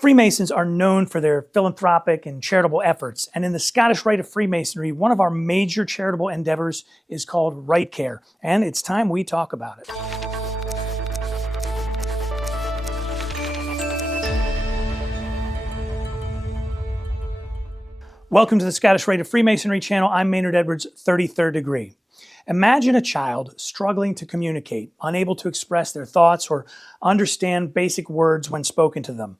Freemasons are known for their philanthropic and charitable efforts, and in the Scottish Rite of Freemasonry, one of our major charitable endeavors is called RiteCare, and it's time we talk about it. Welcome to the Scottish Rite of Freemasonry channel. I'm Maynard Edwards, 33rd degree. Imagine a child struggling to communicate, unable to express their thoughts or understand basic words when spoken to them.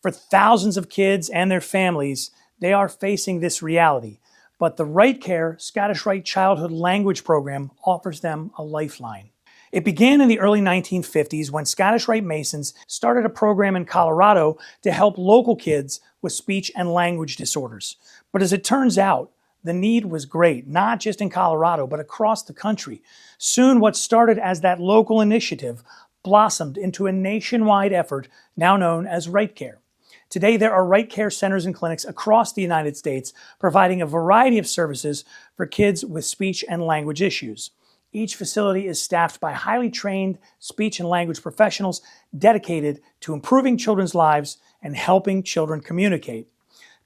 For thousands of kids and their families, they are facing this reality, but the RiteCare Scottish Rite Childhood Language Program offers them a lifeline. It began in the early 1950s when Scottish Rite Masons started a program in Colorado to help local kids with speech and language disorders. But as it turns out, the need was great, not just in Colorado, but across the country. Soon, what started as that local initiative blossomed into a nationwide effort now known as RiteCare. Today, there are RiteCare centers and clinics across the United States providing a variety of services for kids with speech and language issues. Each facility is staffed by highly trained speech and language professionals dedicated to improving children's lives and helping children communicate.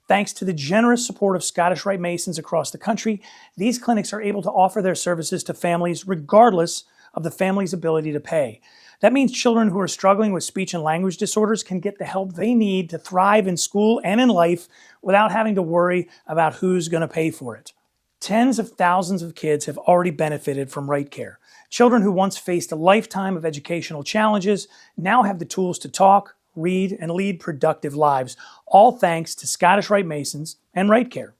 Thanks to the generous support of Scottish Rite Masons across the country, these clinics are able to offer their services to families regardless of the family's ability to pay. That means children who are struggling with speech and language disorders can get the help they need to thrive in school and in life without having to worry about who's going to pay for it. Tens of thousands of kids have already benefited from RiteCare. Children who once faced a lifetime of educational challenges now have the tools to talk, read, and lead productive lives, all thanks to Scottish Rite Masons and RiteCare.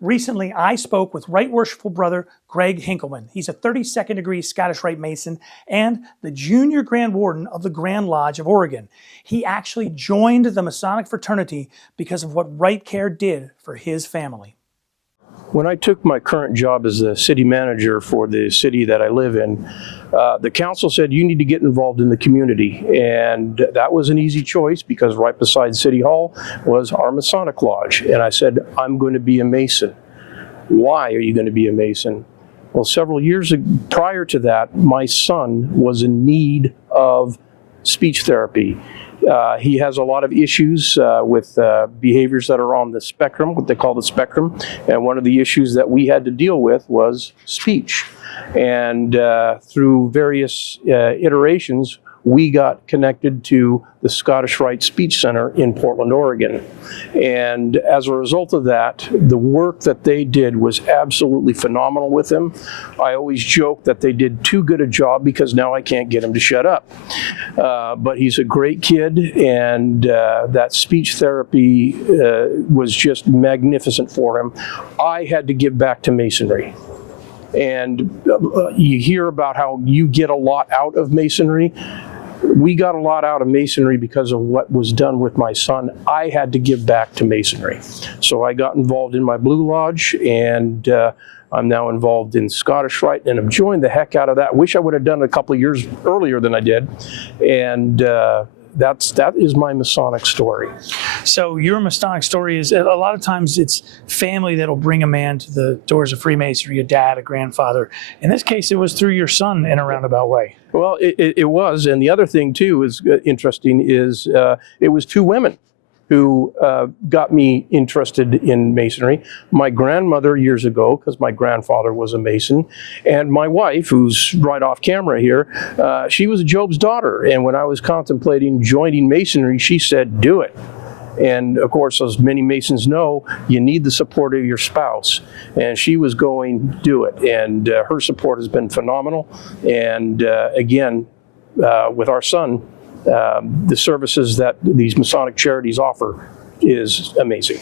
Recently, I spoke with Right Worshipful brother Greg Hinkelman. He's a 32nd degree Scottish Rite Mason and the Junior Grand Warden of the Grand Lodge of Oregon. He actually joined the Masonic fraternity because of what RiteCare did for his family. When I took my current job as the city manager for the city that I live in, the council said you need to get involved in the community, and that was an easy choice because right beside City Hall was our Masonic Lodge, and I said, I'm going to be a Mason. Why are you going to be a Mason? Well, several years prior to that, my son was in need of speech therapy. He has a lot of issues with behaviors that are on the spectrum, what they call the spectrum, and one of the issues that we had to deal with was speech. And through various iterations, we got connected to the Scottish Rite Speech Center in Portland, Oregon. And as a result of that, the work that they did was absolutely phenomenal with him. I always joke that they did too good a job because now I can't get him to shut up. But he's a great kid, and that speech therapy was just magnificent for him. I had to give back to Masonry. And you hear about how you get a lot out of Masonry. We got a lot out of Masonry because of what was done with my son. I had to give back to Masonry. So I got involved in my Blue Lodge, and I'm now involved in Scottish Rite, and I'm enjoying the heck out of that. Wish I would have done it a couple of years earlier than I did. And that is my Masonic story. So your Masonic story is, a lot of times it's family that'll bring a man to the doors of Freemasonry, a dad, a grandfather. In this case, it was through your son in a roundabout way. Well, it was. And the other thing, too, is interesting is it was two women who got me interested in Masonry. My grandmother years ago, because my grandfather was a Mason, and my wife, who's right off camera here, she was Job's daughter. And when I was contemplating joining Masonry, she said, do it. And of course, as many Masons know, you need the support of your spouse. And she was going, do it. And her support has been phenomenal. And again, with our son, the services that these Masonic charities offer is amazing.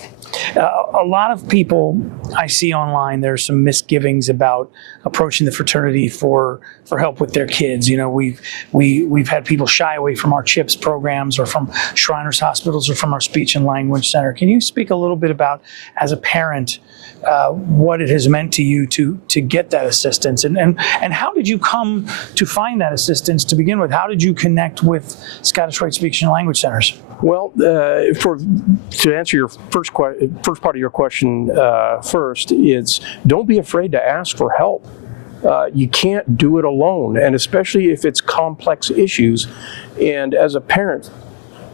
A lot of people I see online, there's some misgivings about approaching the fraternity for help with their kids. You know, we've had people shy away from our CHIPS programs or from Shriners Hospitals or from our Speech and Language Center. Can you speak a little bit about, as a parent, what it has meant to you to get that assistance, and how did you come to find that assistance to begin with? How did you connect with Scottish Rite Speech and Language Centers? Well, to answer your first part of your question first, it's don't be afraid to ask for help. You can't do it alone, and especially if it's complex issues. And as a parent,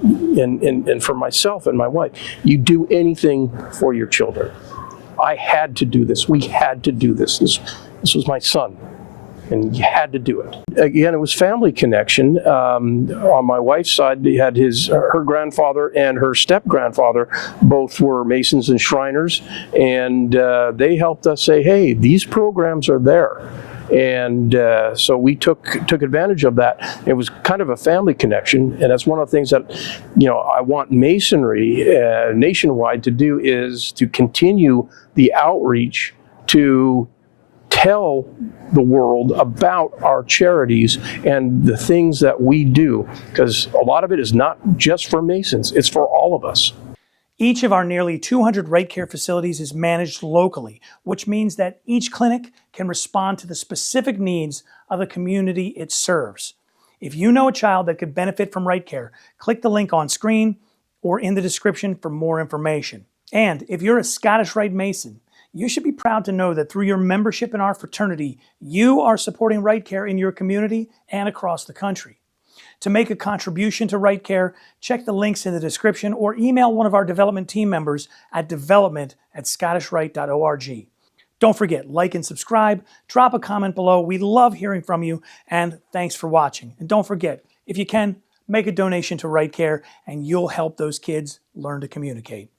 and for myself and my wife, you do anything for your children. I had to do this. We had to do this. This was my son, and you had to do it. Again, it was family connection. On my wife's side, they had her grandfather and her step-grandfather. Both were Masons and Shriners, and they helped us say, hey, these programs are there. And so we took advantage of that. It was kind of a family connection, and that's one of the things that, I want Masonry nationwide to do, is to continue the outreach to tell the world about our charities and the things that we do, because a lot of it is not just for Masons, it's for all of us. Each of our nearly 200 RiteCare facilities is managed locally, which means that each clinic can respond to the specific needs of the community it serves. If you know a child that could benefit from RiteCare, click the link on screen or in the description for more information. And if you're a Scottish Rite Mason, you should be proud to know that through your membership in our fraternity, you are supporting RiteCare in your community and across the country. To make a contribution to RiteCare, check the links in the description or email one of our development team members at development@scottishrite.org. Don't forget, like and subscribe, drop a comment below. We love hearing from you, and thanks for watching. And don't forget, if you can, make a donation to RiteCare, and you'll help those kids learn to communicate.